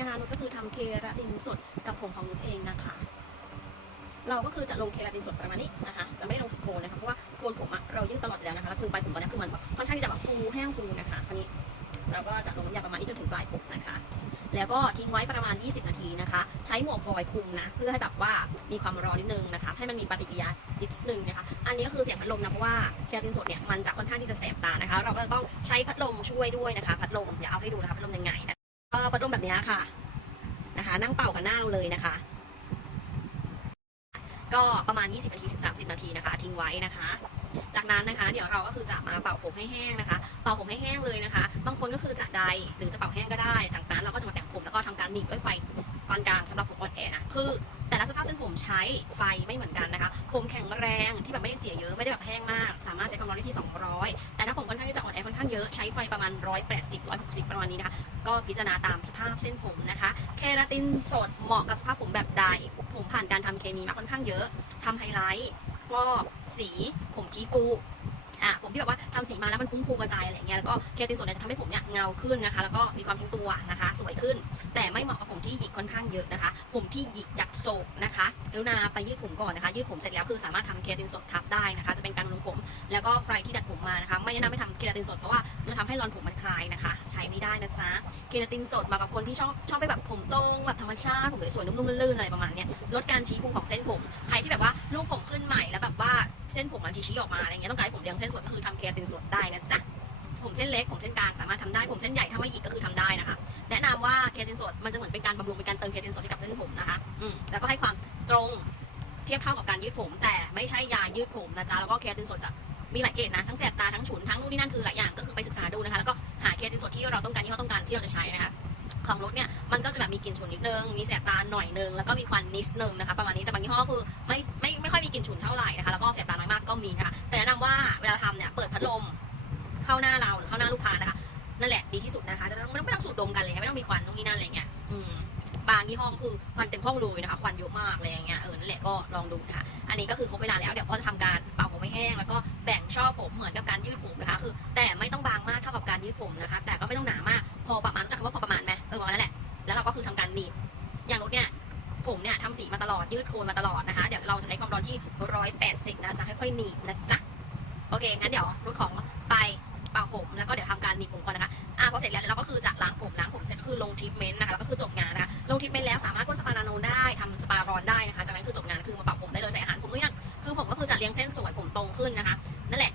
นะคะนุชก็คือทำเคราตินสดกับผมของนุชเองนะคะ เราก็คือจะลงเคราตินสดประมาณนี้นะคะ จะไม่ลงโคนนะคะเพราะว่าโคนผมอะเรายืดตลอดแล้วนะคะแล้วคือปลายผมตอนนี้คือมันแบบค่อนข้างที่จะแบบฟูแห้งฟูนะคะคราวนี้เราก็จะลงน้ำยาประมาณนี้จนถึงปลายผมนะคะ แล้วก็ทิ้งไว้ประมาณ 20 นาทีนะคะ ใช้หมวกฟอยล์คุมนะ เพื่อให้แบบว่ามีความร้อนนิดนึงนะคะ ให้มันมีปฏิกิริยานิดนึงนะคะ อันนี้ก็คือเสียงพัดลมนะ เพราะว่าเคราตินสดเนี่ยมันจะค่อนข้างที่จะแสบตานะคะ เราก็จะต้องใช้พัดลมช่วยด้วยนะคะ พัดลมเดี๋ยวเอาให้ดูนะคะ พัดลมยังไงนะ ก็พัดลมแบบนี้ค่ะนะคะ นั่งเป่ากับหน้าเราเลยนะคะ ก็ประมาณ 20 นาทีถึง 30 นาทีนะคะ ทิ้งไว้นะคะ จากนั้นนะคะ เดี๋ยวเราก็คือจะมาเป่าผมให้แห้งนะคะ เป่าผมให้แห้งเลยนะคะ บางคนก็คือจะใดหรือจะเป่าแห้งก็ได้ จากนั้นเราก็จะมาแต่งผมแล้วก็ทำการหนีบด้วยไฟปานกลางสำหรับผมอ่อนแอนะคือ ละสภาพเส้นผมใช้ไฟไม่เหมือนกันนะคะ ผมแข็งแรงที่แบบไม่ได้เสียเยอะไม่ได้แบบแห้งมาก สามารถใช้ความร้อนได้ที่ 200 แต่ถ้าผมค่อนข้างที่จะอ่อนแอค่อนข้างเยอะใช้ไฟประมาณ 180 160 ประมาณนี้นะคะ ก็พิจารณาตามสภาพเส้นผมนะคะ เคราตินสดเหมาะกับสภาพผมแบบใด ผมผ่านการทำเคมีมาค่อนข้างเยอะทำไฮไลท์ฟอกสี ผมชี้ฟู อะผมที่แบบว่าทำสีมาแล้วมันฟุ้งฟูกระจายอะไรเงี้ยแล้วก็เคตินสดเนี่ยจะทำให้ผมเนี่ยเงาขึ้นนะคะ แล้วก็มีความทิ้งตัวนะคะ สวยขึ้น แต่ไม่เหมาะกับผมที่หยิกค่อนข้างเยอะนะคะ ผมที่หยิกอยากโศกนะคะกรุณาไปยืดผมก่อนนะคะ ยืดผมเสร็จแล้วคือสามารถทำเคตินสดทับได้นะคะ จะเป็นการลงผม แล้วก็ใครที่ดัดผมมานะคะ ไม่แนะนำให้ทำเคตินสดเพราะว่าจะทำให้รอนผมมันคลายนะคะ ใช้ไม่ได้นะจ๊ะเคราตินสดมากับคนที่ชอบชอบไปแบบผมตรงแบบธรรมชาติผมสวยนุ่มๆลื่นๆอะไรประมาณเนี้ยลดการชี้ฟูของเส้นผมใครที่แบบว่าลูกผมขึ้นใหม่แล้วแบบว่าเส้นผมมันชี้ๆออกมาอะไรเงี้ยต้องการให้ผมเรียงเส้นสวยก็คือทำเคราตินสดได้นะจ๊ะผมเส้นเล็กผมเส้นกลางสามารถทำได้ผมเส้นใหญ่ถ้าไม่หยิกก็คือทำได้นะคะ แนะนำว่าเคราตินสดมันจะเหมือนเป็นการบำรุงเป็นการเติมเคราตินสดให้กับเส้นผมนะคะอืมแล้วก็ให้ความตรงเทียบเท่ากับการยืดผม แต่ไม่ใช่ยายืดผมนะจ๊ะแล้วก็เคราตินสดจะ มีหลายเกรดนะ ทั้งแสบตา ทั้งฉุน ทั้งนู่นนี่นั่นคือหลายอย่างก็คือไปศึกษาดูนะคะ แล้วก็หาเคราตินสดที่เราต้องการที่เขาต้องการที่เราจะใช้นะคะของรถเนี่ยมันก็จะแบบมีกลิ่นฉุนนิดนึง มีแสบตาหน่อยนึง แล้วก็มีควันนิดนึงนะคะประมาณนี้ แต่บางยี่ห้อคือไม่ไม่ไม่ค่อยมีกลิ่นฉุนเท่าไหร่นะคะ แล้วก็แสบตาน้อยมากก็มีนะคะ แต่แนะนำว่าเวลาทำเนี่ยเปิดพัดลมเข้าหน้าเราหรือเข้าหน้าลูกค้านะคะ นั่นแหละดีที่สุดนะคะ จะไม่ต้องไม่ต้องสูดดมกันเลยไม่ต้องมีควันตรงนี้นั่นอะไรเงี้ย อืม บางยี่ห้อก็คือควันเต็มห้องเลยนะคะควันเยอะมากอะไรอย่างเงี้ยเออนั่นแหละก็ลองดูนะคะอันนี้ก็คือครบเวลาแล้วเดี๋ยวก็จะทำการเป่าผมให้แห้ง แล้วก็แบ่งช่อผมเหมือนกับการยืดผมนะคะ คือ แต่ไม่ต้องบางมากเท่ากับการยืดผมนะคะ แต่ก็ไม่ต้องหนามากพอประมาณจะคำว่าพอประมาณไหมเออประมาณนั้นแหละแล้วเราก็คือทำการหนีบอย่างรถเนี่ยผมเนี่ยทำสีมาตลอดยืดโคนมาตลอดนะคะเดี๋ยวเราจะใช้ความร้อนที่ 180 นะจะค่อยๆหนีบนะจ๊ะโอเคงั้นเดี๋ยวรถของไป ป่าผมแล้วก็เดี๋ยวทำการหนีบผมก่อนนะคะอะพอเสร็จแล้วเราก็คือจะล้างผมล้างผมเสร็จก็คือลงทรีทเมนต์นะคะแล้วก็คือจบงานนะคะลงทรีทเมนต์แล้วสามารถพ่นสปานาโนได้ทำสปาร้อนได้นะคะจากนั้นคือจบงานคือมาปรับผมได้เลยใส่อาหารผมนี่นั่นคือผมก็คือจะเลี้ยงเส้นสวยผมตรงขึ้นนะคะนั่นแหละ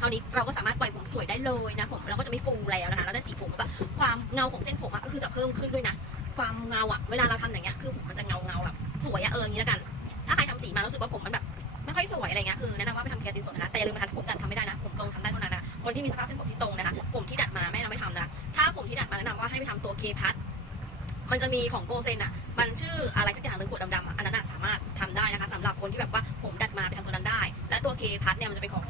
คราวนี้เราก็สามารถปล่อยผมสวยได้เลยนะผมเราก็จะไม่ฟูแล้วนะคะแล้วได้สีผมก็ความเงาของเส้นผมอะก็คือจะเพิ่มขึ้นด้วยนะ ความเงาอะเวลาเราทำอย่างเงี้ยคือผมมันจะเงาเงาแบบสวยอะเอออย่างนี้แล้วกัน ถ้าใครทำสีมารู้สึกว่าผมมันแบบไม่ค่อยสวยอะไรเงี้ยคือแนะนำว่าไปทำเคราตินสดนะคะแต่อย่าลืมนะคะผมดัดทำไม่ได้นะผมตรงทำ คนที่มีสภาพเส้นผมที่ตรงนะคะ ผมที่ดัดมาไม่นำไม่ทำนะ ถ้าผมที่ดัดมาแนะนำว่าให้ไปทำตัวเคพัทมันจะมีของโกเซนอะมันชื่ออะไรสักอย่างหนึ่งขวดดำๆอันนั้นสามารถทำได้นะคะสำหรับคนที่แบบว่าผมดัดมาไปทำตัวนั้นได้ และตัวเคพัทเนี่ยมันจะเป็นของ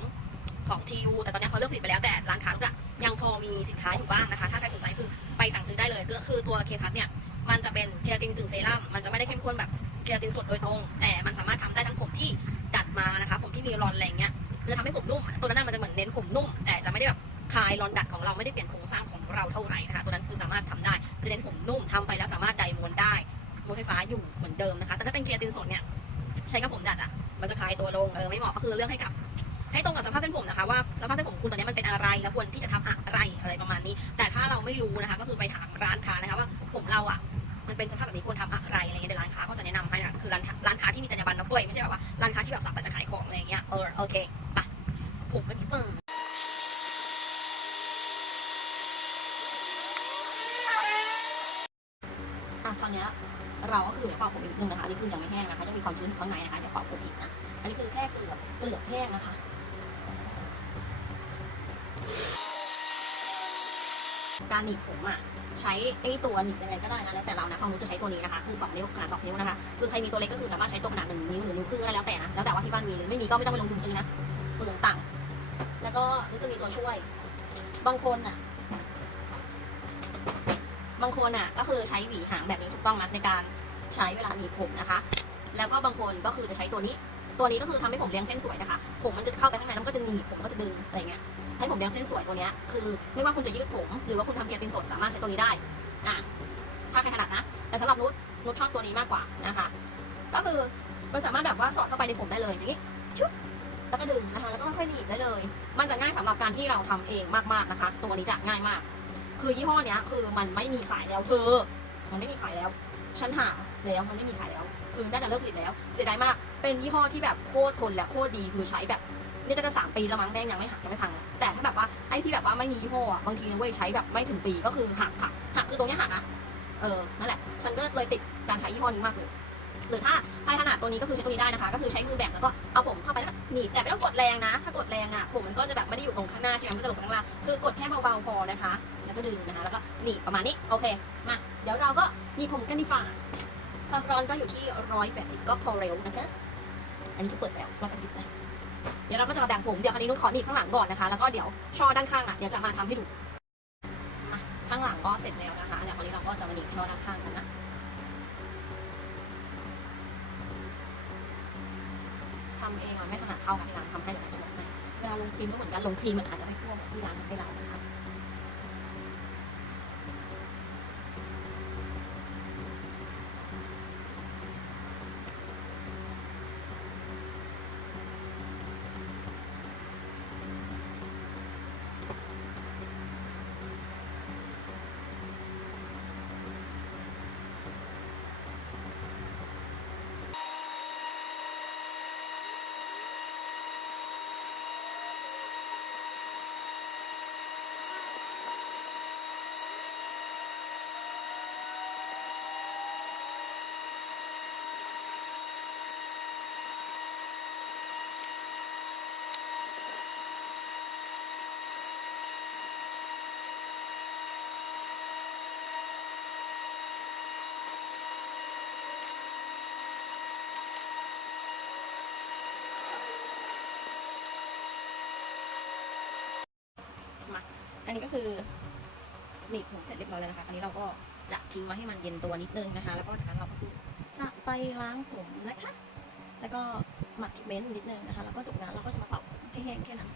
ของทีูแต่ตอนนี้เขาเลิกผลิตไปแล้วแต่ร้านค้าทุกอย่างยังพอมีสินค้าอยู่บ้างนะคะ ถ้าใครสนใจคือไปสั่งซื้อได้เลย ก็คือตัวเคพัทเนี่ยมันจะเป็นเคราตินกึ่งเซรั่มมันจะไม่ได้เข้มข้นแบบเคราตินสดโดยตรง แต่มันสามารถทำได้ทั้งผมที่ดัดมานะคะ ผมที่มีรอนอะไรเงี้ย มันจะทำให้ผมนุ่มตัวนั้นมันจะเหมือนเน้นผมนุ่ม แต่จะไม่ได้แบบคลายรอนดัดของเราไม่ได้เปลี่ยนโครงสร้างของเราเท่าไหร่นะคะตัวนั้นคือสามารถทำได้จะเน้นผมนุ่มทำไปแล้วสามารถไดม้วนได้ม้วนไฟฟ้าอยู่เหมือนเดิมนะคะ แต่ถ้าเป็นเคราตินสดเนี่ยใช้กับผมดัดอะมันจะคลายตัวลงเออไม่เหมาะก็คือเลือกให้กับให้ตรงกับสภาพเส้นผมนะคะว่าสภาพเส้นผมคุณตอนนี้มันเป็นอะไรแล้วควรที่จะทำอะไรอะไรประมาณนี้ แต่ถ้าเราไม่รู้นะคะ ก็คือไปถามร้านค้านะคะว่าผมเราอะมันเป็นสภาพแบบนี้ควรทำอะไรอะไรเงี้ยเดี๋ยวร้านค้าเขาจะแนะนำให้นะคือร้านร้านค้าที่มีจรรยาบรรณนะเฟ้ยไม่ใช่แบบว่าร้านค้าที่แบบสักแต่จะขายของอะไรเงี้ยเออโอเค ผมไม่เปิดอะคราวเนี้ยเราก็คือเดี๋ยวเป่าผมอีกนิดนึงนะคะอันนี้คือยังไม่แห้งนะคะยังมีความชื้นอยู่ข้างในนะคะเดี๋ยวเป่าผมอีกนะ อันนี้คือแค่เกลือบเกลือบแห้งนะคะการหนีบผมอะใช้ไอ้ตัวหนีบยังไงก็ได้นะแล้วแต่เรานะของนุ้จะใช้ตัวนี้นะคะ คือ 2 นิ้วขนาด2นิ้วนะคะ คือใครมีตัวเล็กก็คือสามารถใช้ตัวขนาด1นิ้วหรือนิ้วครึ่งก็ได้แล้วแต่นะแล้วแต่ว่าที่บ้านมีหรือไม่มีก็ไม่ต้องไปลงทุนซื้อนะ ก็นุ้จะมีตัวช่วย บางคนอะ บางคนอะ ก็คือใช้หวีหางแบบนี้ถูกต้องนะในการใช้เวลาหนีบผมนะคะ แล้วก็บางคนก็คือจะใช้ตัวนี้ ตัวนี้ก็คือทำให้ผมเลี้ยงเส้นสวยนะคะ ผมมันจะเข้าไปข้างในแล้วก็จะหนีบผมก็จะดึงอะไรเงี้ยให้ผมเลี้ยงเส้นสวยตัวเนี้ยคือไม่ว่าคุณจะยืดผม หรือว่าคุณทำเคราตินสดสามารถใช้ตัวนี้ได้อะถ้าใครถนัดนะ แต่สำหรับนุชนุชชอบตัวนี้มากกว่านะคะ ก็คือมันสามารถแบบว่าสอดเข้าไปในผมได้เลยอย่างนี้ชุบ แล้วก็ดึงนะคะ แล้วก็ค่อยๆหนีบได้เลย มันจะง่ายสำหรับการที่เราทำเองมากๆนะคะ ตัวนี้จะง่ายมาก คือยี่ห้อเนี้ยคือมันไม่มีขายแล้วเธอ มันไม่มีขายแล้วฉันหาแล้วมันไม่มีขายแล้ว คือน่าจะเลิกผลิตแล้ว เสียดายมาก เป็นยี่ห้อที่แบบโคตรทนและโคตรดีคือใช้แบบนี่จะสามปีแล้วมั้งแดงยังไม่หักยังไม่พัง แต่ถ้าแบบว่าไอ้ที่แบบว่าไม่มียี่ห้อบางทีนะเว้ยใช้แบบไม่ถึงปีก็คือหักหักหักคือตรงนี้หักอะเออนั่นแหละฉันก็เลยติดการใช้ยี่ห้อนี้มากเลย หรือถ้าใครถนัดตัวนี้ก็คือใช้ตัวนี้ได้นะคะ ก็คือใช้มือแบกแล้วก็เอาผมเข้าไปแล้วหนีบแต่ไม่ต้องกดแรงนะ ถ้ากดแรงอะผมมันก็จะแบบไม่ได้อยู่ตรงข้างหน้าใช่ไหมมันจะหลบข้างล่างคือกดแค่เบาๆพอนะคะ แล้วก็ดึงนะคะแล้วก็หนีบประมาณนี้โอเคมาเดี๋ยวเราก็หนีบผมกันดีฝ่าความร้อนก็อยู่ที่ร้อยแปดสิบก็พอเร็วนะคะอันนี้ก็เปิดแล้วร้อยแปดสิบนะเดี๋ยวเราก็จะมาแบ่งผมเดี๋ยวคราวนี้นุ้นขอหนีบข้างหลังก่อนนะคะ แล้วก็เดี๋ยวช่อด้านข้างอะเดี๋ยวจะมาทำให้ดูมาข้างหลังก็เสร็จแล้วนะคะเดี๋ยวคราวนี้เราก็จะมาหนีบช่อด้านข้างกันนะ ทำเองอะไม่ถนัดเท่ากับที่ร้านทำให้หรือจะบอกให้เวลาลงครีมก็เหมือนกันลงครีมมันอาจจะไม่ทั่วเหมือนที่ร้านทำให้เรานะคะอัน นี้ก็คือหนีบผมเสร็จเรียบร้อยแล้วนะคะ อันนี้เราก็จะทิ้งไว้ให้มันเย็นตัวนิดนึงนะคะ แล้วก็จากนั้นเราก็คือจะไปล้างผมนะคะ แล้วก็หมักทรีทเมนต์นิดนึงนะคะ แล้วก็จบงานเราก็จะมาเป่าผมให้แห้งแค่นั้น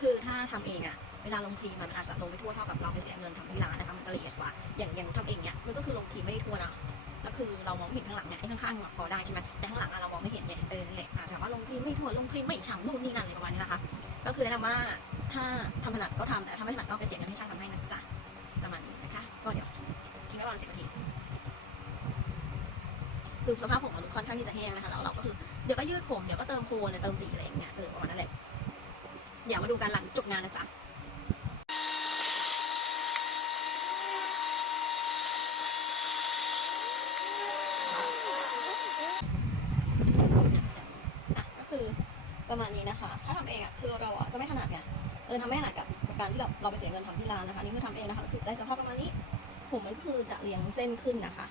คือถ้าทำเองอะเวลาลงครีมมันอาจจะลงไม่ทั่วเท่ากับเราไปเสียเงินทำที่ร้านนะคะมันจะละเอียดกว่า อย่างอย่างทำเองเนี้ยมันก็คือลงครีมไม่ทั่วนะแล้วคือเรามองไม่เห็นข้างหลังเนี่ยไอ้ข้างๆพอได้ใช่ไหมแต่ข้างหลังอะเรามองไม่เห็นไงเออนั่แหละอาจจะว่าลงครีมไม่ทั่วลงครีมไม่ฉ่ำนู่นนี่นั่นอะไรประมาณนี้นะคะ ก็คือแนะนำว่า ถ้าทำถนัดก็ทำแต่ถ้าไม่ถนัดก็ไปเสียเงินให้ช่างทำให้นะจ๊ะประมาณนี้นะคะ ก็เดี๋ยวทิ้งไว้ประมาณสิบนาทีคือสภาพผมมันค่อนข้างที่จะแห้งนะคะแล้วเราก็คือเดี๋ยวก็ยืดผมเดี๋ยวก็เติมโคนเดี๋ยวเติมสีอะไรอย่างเงี้ยเออประมาณนั้นแหละเดี๋ยวมาดูกันหลังจบงานนะจ๊ะอะก็คือประมาณนี้นะคะ ถ้าทำเองอะ คือเราอะจะไม่ถนัดไง เออทำไม่ถนัดกับการที่เราเราไปเสียเงินทำที่ร้านนะคะนี่คือทำเองนะคะคือได้สภาพประมาณนี้ ผมมันก็คือจะเรียงเส้นขึ้นนะคะ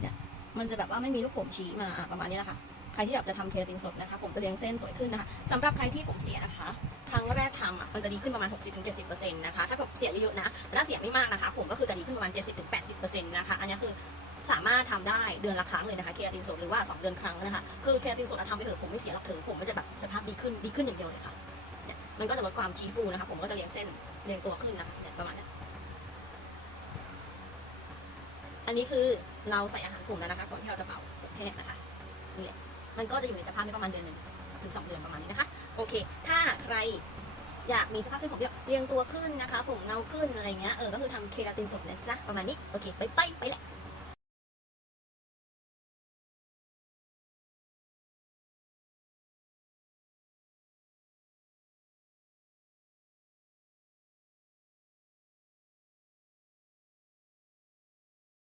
เนี่ยมันจะแบบว่าไม่มีลูกผมชี้มาประมาณนี้นะคะใครที่แบบจะทำเคราตินสดนะคะ ผมจะเรียงเส้นสวยขึ้นนะคะสำหรับใครที่ผมเสียนะคะ ครั้งแรกทำอะมันจะดีขึ้นประมาณ 60-70%นะคะถ้าแบบเสียเยอะๆนะแต่ถ้าเสียไม่มากนะคะ ผมก็คือจะดีขึ้นประมาณ 70-80%นะคะอันนี้คือสามารถทำได้เดือนละครั้งเลยนะคะเคราตินสดหรือว่า 2 เดือนครั้งนะคะ คือเคราตินสดอะทำไปเถอะผมไม่เสียหรอกเถอะผมมันจะแบบสภาพดีขึ้นดีขึ้นอย่างเดียวเลยค่ะ มันก็จะลดความชี้ฟูนะคะผมก็จะเลี้ยงเส้นเลี้ยงตัวขึ้นนะคะเนี่ยประมาณนี้อันนี้คือเราใส่อาหารกลุ่มแล้วนะคะก่อนที่เราจะเป่าแห้งนะคะนี่แหละมันก็จะอยู่ในสภาพนี้ประมาณเดือนหนึ่งถึงสองเดือนประมาณนี้นะคะ โอเค ถ้าใครอยากมีสภาพเส้นผมเรียงตัวขึ้นนะคะ ผมเงาขึ้นอะไรเงี้ยเออก็คือทำเคราตินสดนะจ๊ะประมาณนี้โอเค ไปไปไปแหละ